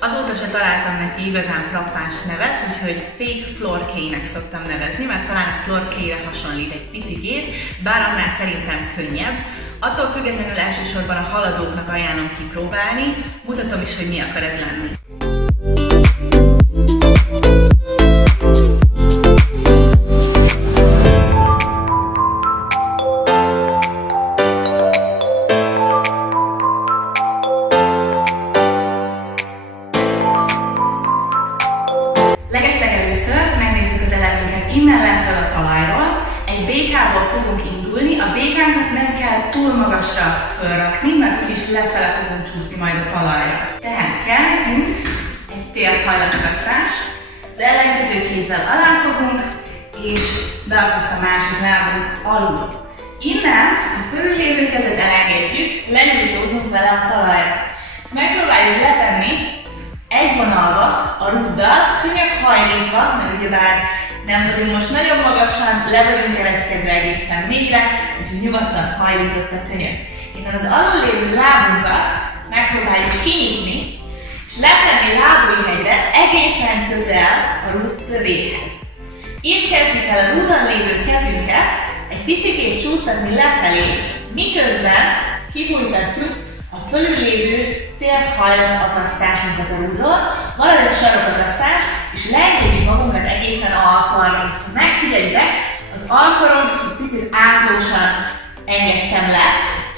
Azóta se találtam neki igazán frappáns nevet, úgyhogy Fake Floor K-nek szoktam nevezni, mert talán a Floor K-re hasonlít egy picikét, bár annál szerintem könnyebb. Attól függetlenül elsősorban a haladóknak ajánlom kipróbálni, mutatom is, hogy mi akar ez lenni. Legeslegelőször megnézzük az elemünket innen lentről a talajról. Egy békából fogunk indulni, a békánkat nem kell túl magasra fölrakni, mert úgyis lefele fogunk csúszni majd a talajra. Tehát kell nekünk egy térthajlatagasztás, az ellenkező kézzel alá fogunk, és beakaszt a másik lábunk alul. Innen a fölüllévő kezet elengedjük, lenyújtózunk vele a talajra. Ezt megpróbáljuk letenni egy vonalba a rúddal, könnyek hajlítva, mert ugyebár nem vagyunk most nagyon magasan, le vagyunk ereszkedve egészen mélyre, úgyhogy nyugodtan hajlított a könyök. Innen az alul lévő lábunkat megpróbáljuk kinyitni, és letenni lábújhegyre egészen közel a rúd tövéhez. Itt kezdjük el a rúdon lévő kezünket egy picikét csúsztatni lefelé, miközben kibújtatjuk a fölül lévő térthajlatagasztásunkat a rúdról, marad egy sarokagasztás, és leengedjük magunkat egészen alkarra. Ha megfigyelitek, az alkaron egy picit átlósan engedtem le,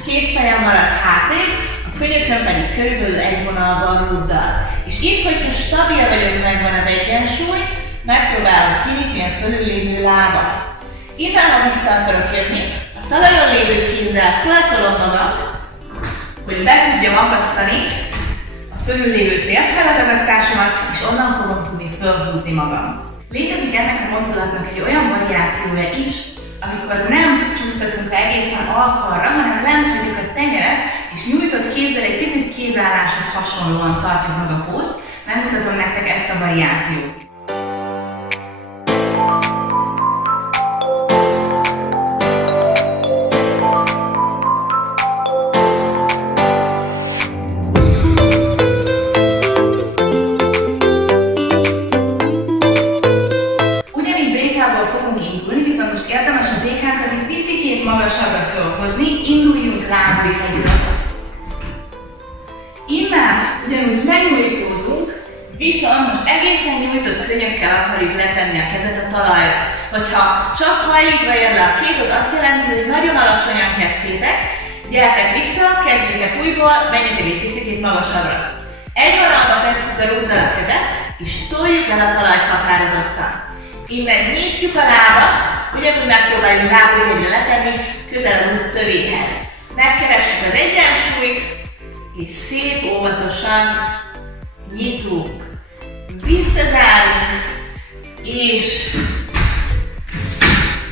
kézfejem marad hátrébb, a könyökön pedig körülbelül egy vonalban a rúddal. És itt, hogyha stabil vagyok, megvan az egyensúly, megpróbálom kinyitni a fölül lévő lábat. Innen, ha vissza akarok jönni, a talajon lévő kézzel föltolom magam, hogy be tudjam akasztani a fölül lévő térthajlatagasztásomat, és onnan fogom tudni fölhúzni magam. Létezik ennek a mozdulatnak egy olyan variációja is, amikor nem csúsztatunk le egészen alkarra, hanem lent hagyjuk a tengeret, és nyújtott kézzel egy picit kézálláshoz hasonlóan tartjuk meg a pózt. Megmutatom nektek ezt a variációt. Magasabbra fölhozni, induljunk lábújhegyre. Innen ugyanúgy lenyújtózunk, viszont most egészen nyújtott könyökkel akarjuk letenni a kezet a talajra. Hogyha csak hajlítva jön le a kéz, az azt jelenti, hogy nagyon alacsonyan kezdtétek. Gyertek vissza, kezdjétek újból, menjetek egy picit magasabbra. Egy vonalba tesszük a rúddal a kezet, és toljuk el a talajt határozottan. Innen nyitjuk a lábat, ugyanúgy megpróbáljuk lábújhegyre letenni, közel a rúd tövéhez. Megkeressük az egyensúlyt, és szép óvatosan nyitunk. Visszazárunk, és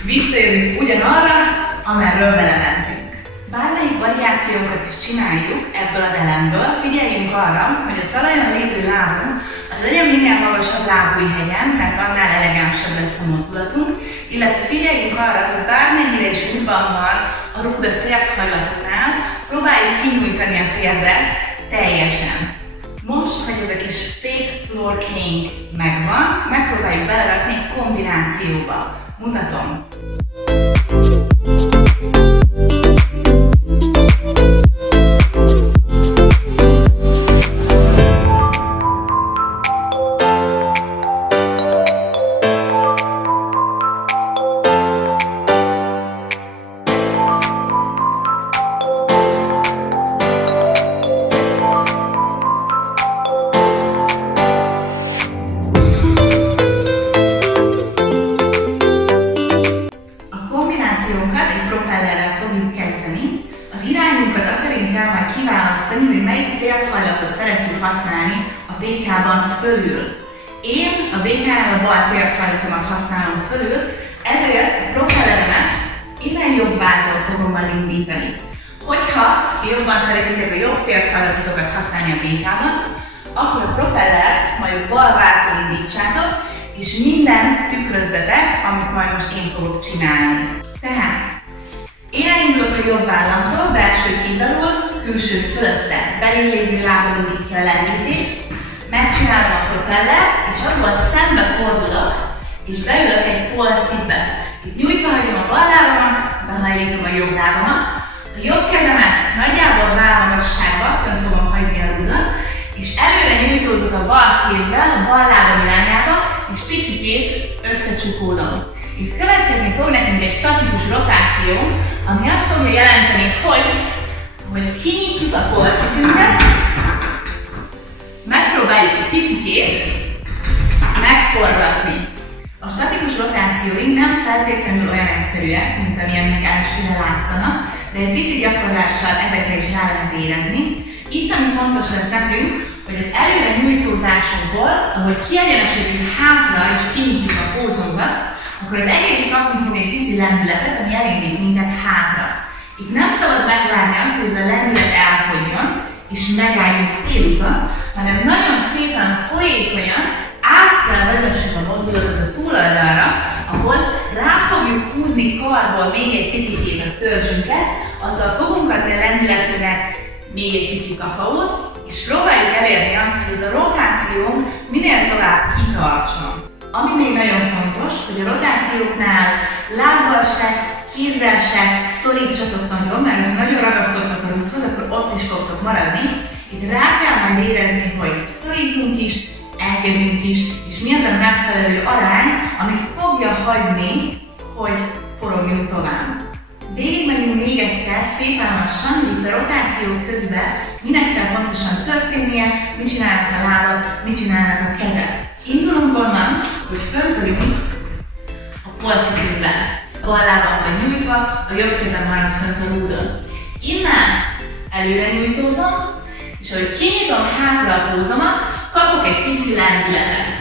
visszajövünk ugyanarra, amerről belementünk. Bármelyik variációkat is csináljuk ebből az elemből, figyeljünk arra, hogy a talajon lévő lábunk az legyen minél magasabb lábújhegyen, mert annál elegánsabb lesz a mozdulatunk, illetve figyeljünk arra, hogy bármennyire is útban van a rúd a térthajlatoknál, próbáljuk kinyújtani a térdet teljesen. Most, hogy ez a kis Fake Floor K megvan, megpróbáljuk belerakni egy kombinációba. Mutatom! Kiválasztani, hogy melyik térthajlatot szeretjük használni a békában fölül. Én a békánál a bal térthajlatomat használom fölül, ezért a propelleremet innen jobb váltól fogom majd indítani. Hogyha jobban szeretitek a jobb térthajlatotokat használni a békában, akkor a propellert majd bal váltól indítsátok, és mindent tükrözzetek, amit majd most én fogok csinálni. Tehát én elindulok a jobb vállamtól, belső kéz alul, külső fölötte, belül lévő lábon indítja a lendítést, abból szembe fordulok, és beülök egy pole sit-be. Itt nyújtva hagyom a bal lábamat, behajlítom a jobb lábamat, a jobb kezemet nagyjából válmagasságba fönn fogom hagyni a rúdon, és előre nyújtózok a bal kézzel a bal lábam irányába, és picikét összecsukódom. Itt következni fog nekünk egy statikus rotáció, ami azt fogja jelenteni, hogy kinyitjuk a pole sit-ünket, megpróbáljuk egy picikét megforgatni. A statikus rotációink nem feltétlenül olyan egyszerűek, mint amilyennek elsőre látszanak, de egy pici gyakorlással ezekre is rá lehet érezni. Itt, ami fontos lesz nekünk, hogy az előre nyújtózásokból, ahogy kiegyenesedünk hátra és kinyitjuk a pózunkat, akkor az egész kapni fog egy pici lendületet, ami elindít minket hátra. Itt nem szabad megvárni azt, hogy ez a lendület elfogyjon, és megálljunk félúton, hanem nagyon szépen folyékonyan át kell vezessük a mozdulatot a túloldalra, ahol rá fogjuk húzni karból még egy picit a törzsünket, azzal fogunk adni a lendületünknek még egy pici kakaót, és próbáljuk elérni azt, hogy ez a rotáció minél tovább kitartson. Ami még nagyon fontos, hogy a rotációknál lábbal se, kézzel se szorítsatok nagyon, mert ha nagyon ragasztottak a rúdhoz, akkor ott is fogtok maradni. Itt rá kell majd érezni, hogy szorítunk is, engedünk is, és mi az a megfelelő arány, ami fogja hagyni, hogy forogjunk tovább. Végigmegyünk még egyszer szépen lassan, hogy itt a rotáció közben minek kell pontosan történnie, mit csinálnak a lábak, mit csinálnak a kezek. Indulunk onnan, hogy fönt vagyunk a pole sit-ünkben. A bal lábam van nyújtva, a jobb kezem marad fönt a rúdon. Innen előre nyújtózom, és ahogy kinyitom hátra a pózomat, kapok egy pici lendületet.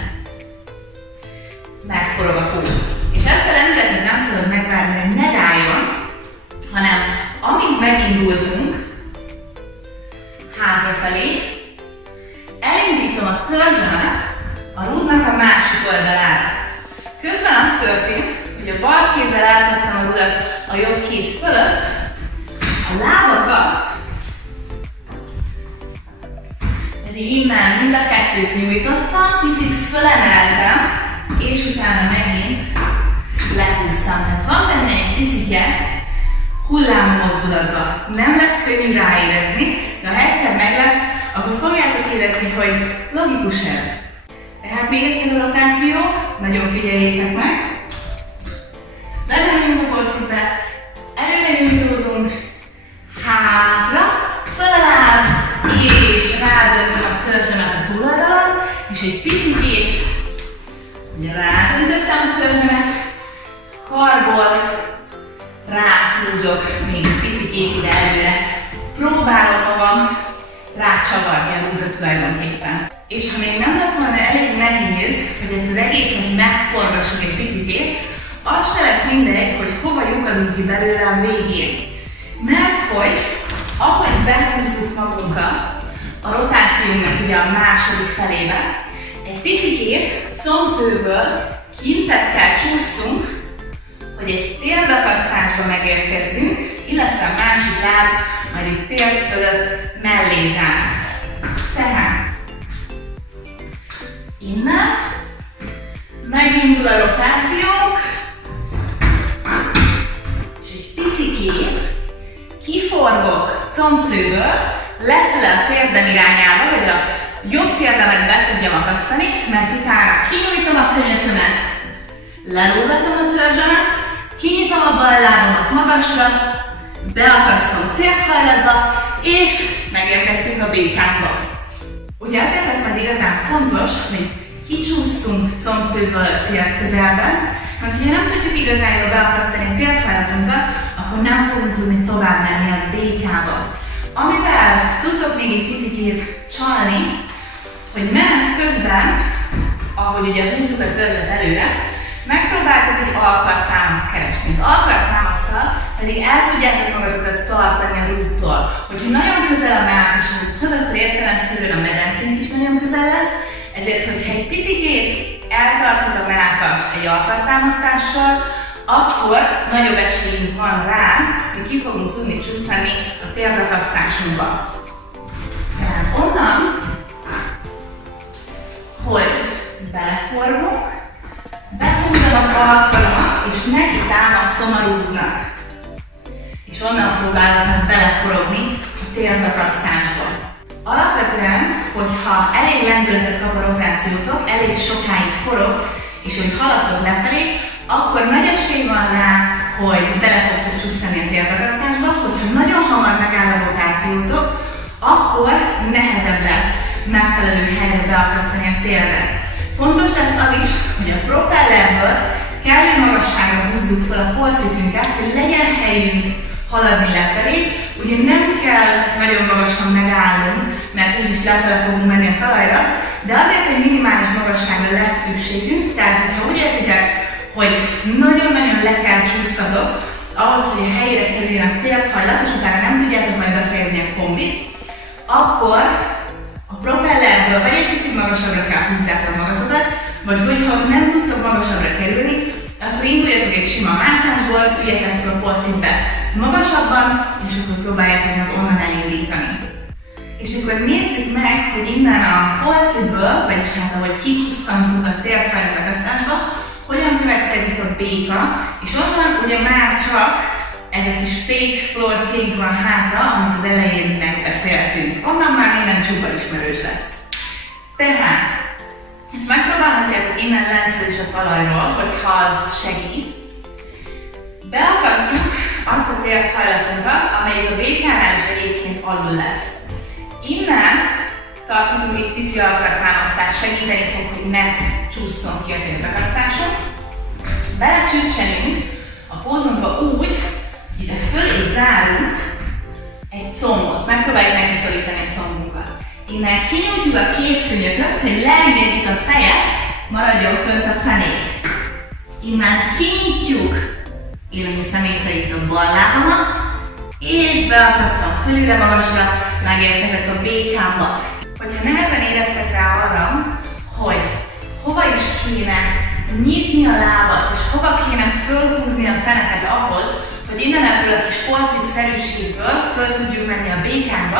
Megforog a póz. És ezt a lendületet nem szabad megvárni, hogy megálljon, hanem amint megindultunk hátrafelé, elindítom a törzsömet a rúdnak a másik oldalára. Közben az történt, hogy a bal kézzel elkaptam a rudat a jobb kéz fölött, a lábakat pedig innen mind a kettőt nyújtottam, picit fölemeltem, és utána megint lehúztam. Tehát van benne egy picike hullámmozdulatban. Nem lesz könnyű ráérezni, de ha egyszer meg lesz, akkor fogjátok érezni, hogy logikus ez. Tehát még egyszer a rotáció, nagyon figyeljétek meg. Belemegyünk a pole sit-be, előre nyújtózunk, hátra, föl a láb, és rádöntöm a törzsemet a túloldalon, és egy picikét, ugye rádöntöttem a törzsemet, karból ráhúzok még egy picikét ide előre, próbálom magam rácsavarni a rúdra tulajdonképpen. És ha még nem lett volna elég nehéz, hogy ezt az egészet megforgassuk egy picikét, az se lesz mindegy, hogy hova lyukadunk ki belőle a végén. Mert hogy ahogy behúzzuk magunkat a rotációnak ugye a második felébe, egy picikét combtőből kintekkel csúszunk, hogy egy térdakasztásba megérkezzünk, illetve a másik láb majd itt térd fölött mellé zár. Tehát innen megindul a rotációnk, és egy picikét kiforgok combtőből lefele a térdem irányába, vagy a jobb térdemet be tudjam akasztani, mert utána kinyújtom a könyökömet, lerúgatom a törzsemet, kinyitom a bal lábamat magasra, beakasztom térdhajlatba, és megérkeztünk a békánkba. Ugye azért lesz majd igazán fontos, hogy kicsúszunk combtőből térd közelben, mert ha nem tudjuk igazán jól beakasztani a térdhajlatunkat, akkor nem fogunk tudni tovább menni a békába. Amivel tudtok még egy picit csalni, hogy menet közben, ahogy ugye húzzuk a törzset előre, megpróbáltok egy alkartámaszt keresni. Az alkartámasszal pedig el tudjátok magatokat tartani a rúdtól. Hogyha nagyon közel a mellkas rúdhoz, akkor értelemszerűen a medencénk is nagyon közel lesz, ezért, hogyha egy picikét eltartjuk a mellkast egy alkartámasztással, akkor nagyobb esélyünk van rá, hogy ki fogunk tudni csúszani a térdakasztásunkba. Tehát onnan, hogy beleforgunk, behúzom az alkaromat, és neki támasztom a rúdnak. És onnan próbálom beleforogni a térbeakasztásba. Alapvetően, hogyha elég lendületet kap a rotációtok, elég sokáig forog, és hogy haladtok lefelé, akkor nagy esély van rá, hogy bele fogtok csúszani a térbeakasztásba, hogyha nagyon hamar megáll a rotációtok, akkor nehezebb lesz megfelelő helyre beakasztani a térre. Fontos lesz az is, hogy a propellerből kellő magasságra húzzuk fel a polszitünket, hogy legyen helyünk haladni lefelé. Ugye nem kell nagyon magasan megállnunk, mert úgyis lefele fogunk menni a talajra, de azért egy minimális magasságra lesz szükségünk, tehát ha úgy érzitek, hogy nagyon-nagyon le kell csúsztatok, ahhoz, hogy a helyére kerüljön a térthajlat, és utána nem tudjátok majd befejezni a kombit, akkor a propellerből vagy egy picit magasabbra kell húzzátok magatokat, vagy hogyha nem tudtok magasabbra kerülni, akkor induljatok egy sima mászásból, üljetek fel a polszintbe magasabban, és akkor próbáljátok meg onnan elindítani. És akkor nézzük meg, hogy innen a polszintből, vagyis hát ahogy kicsusszantunk a térthajlatagasztásba, hogyan következik a béka, és onnan ugye már csak ez a kis fake floor cake van hátra, amit az elején megbeszéltünk. Onnan már minden csupa ismerős lesz. Tehát, ezt megpróbálhatjátok innen lentről is a talajról, hogyha az segít. Beakasztjuk azt a térthajlatunkat, amelyik a békánál is egyébként alul lesz. Innen tarthatunk egy pici alkartámasztást, segíteni fog, hogy ne csúszson ki a térbeakasztáson. Belecsücsenünk a pózunkba úgy, hogy ide fölé zárunk egy combot. Megpróbáljuk neki szorítani a combunkat. Innen kinyújtjuk a két könyököt, hogy leengedjük a fejet, maradjon fönt a fenék. Innen kinyitjuk, én ugye személy szerint a bal lábamat, és beakasztom fölülre magasra, megérkezek a békámba. Hogyha nehezen éreztek rá arra, hogy hova is kéne nyitni a lábat, és hova kéne fölhúzni a feneket ahhoz, hogy innen ebből a kis polszint-szerűségből föl tudjuk menni a békámba,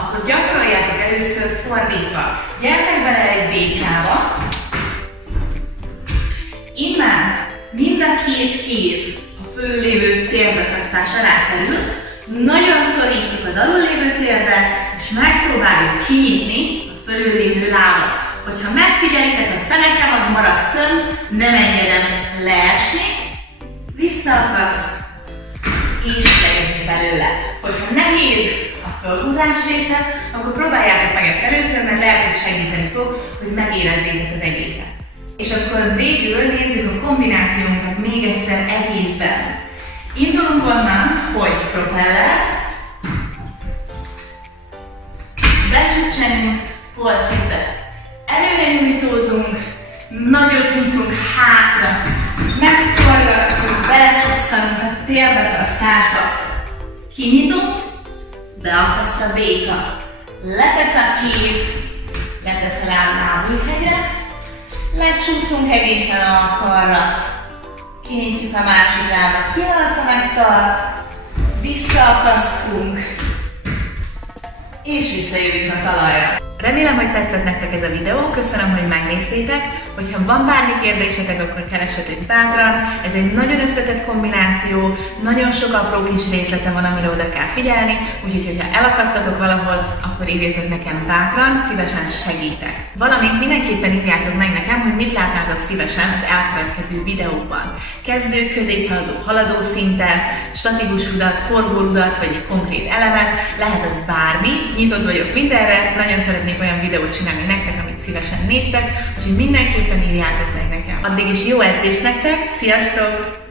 akkor gyakoroljátok először fordítva. Gyertek bele egy békába, innen mind a két kéz a föllévő térbeakasztás alá kerül, nagyon szorítjuk az alullévő térre, és megpróbáljuk kinyitni a fölüllévő lábat. Hogyha megfigyelitek, a fenekem az marad fönn, nem engedem leesni, visszaakaszt, és lejönni belőle. Hogyha nehéz a fölhúzás része, akkor próbáljátok meg ezt először, mert lehet, hogy segíteni fog, hogy megérezzétek az egészet. És akkor végül nézzük a kombinációnkat még egyszer egészben. Indulunk onnan, hogy propeller, becsücsenünk polszintet, előre nyújtózunk, nagyot nyitunk hátra, megforgatjuk, belecsusszanunk a térbeakasztásba, kinyitunk, beakaszt a béka, letesz a kéz, letesz a lábújhegyre, lecsúszunk egészen a karra, kinyitjuk a másik lábat, pillanatra megtart, visszaakasztunk, és visszajövünk a talajra. Remélem, hogy tetszett nektek ez a videó, köszönöm, hogy megnéztétek. Hogyha van bármi kérdésetek, akkor keressetek bátran. Ez egy nagyon összetett kombináció, nagyon sok apró kis részlete van, amire oda kell figyelni, úgyhogy ha elakadtatok valahol, akkor írjatok nekem bátran, szívesen segítek. Valamint mindenképpen írjátok meg nekem, hogy mit látnátok szívesen az elkövetkező videókban. Kezdő, középhaladó, haladó szintet, statikus rudat, forgó rudat, vagy egy konkrét elemet, lehet az bármi, nyitott vagyok mindenre, nagyon szeretnék olyan videót csinálni nektek, amit szívesen néztek, úgyhogy mindenképpen írjátok meg nekem. Addig is jó edzést nektek, sziasztok!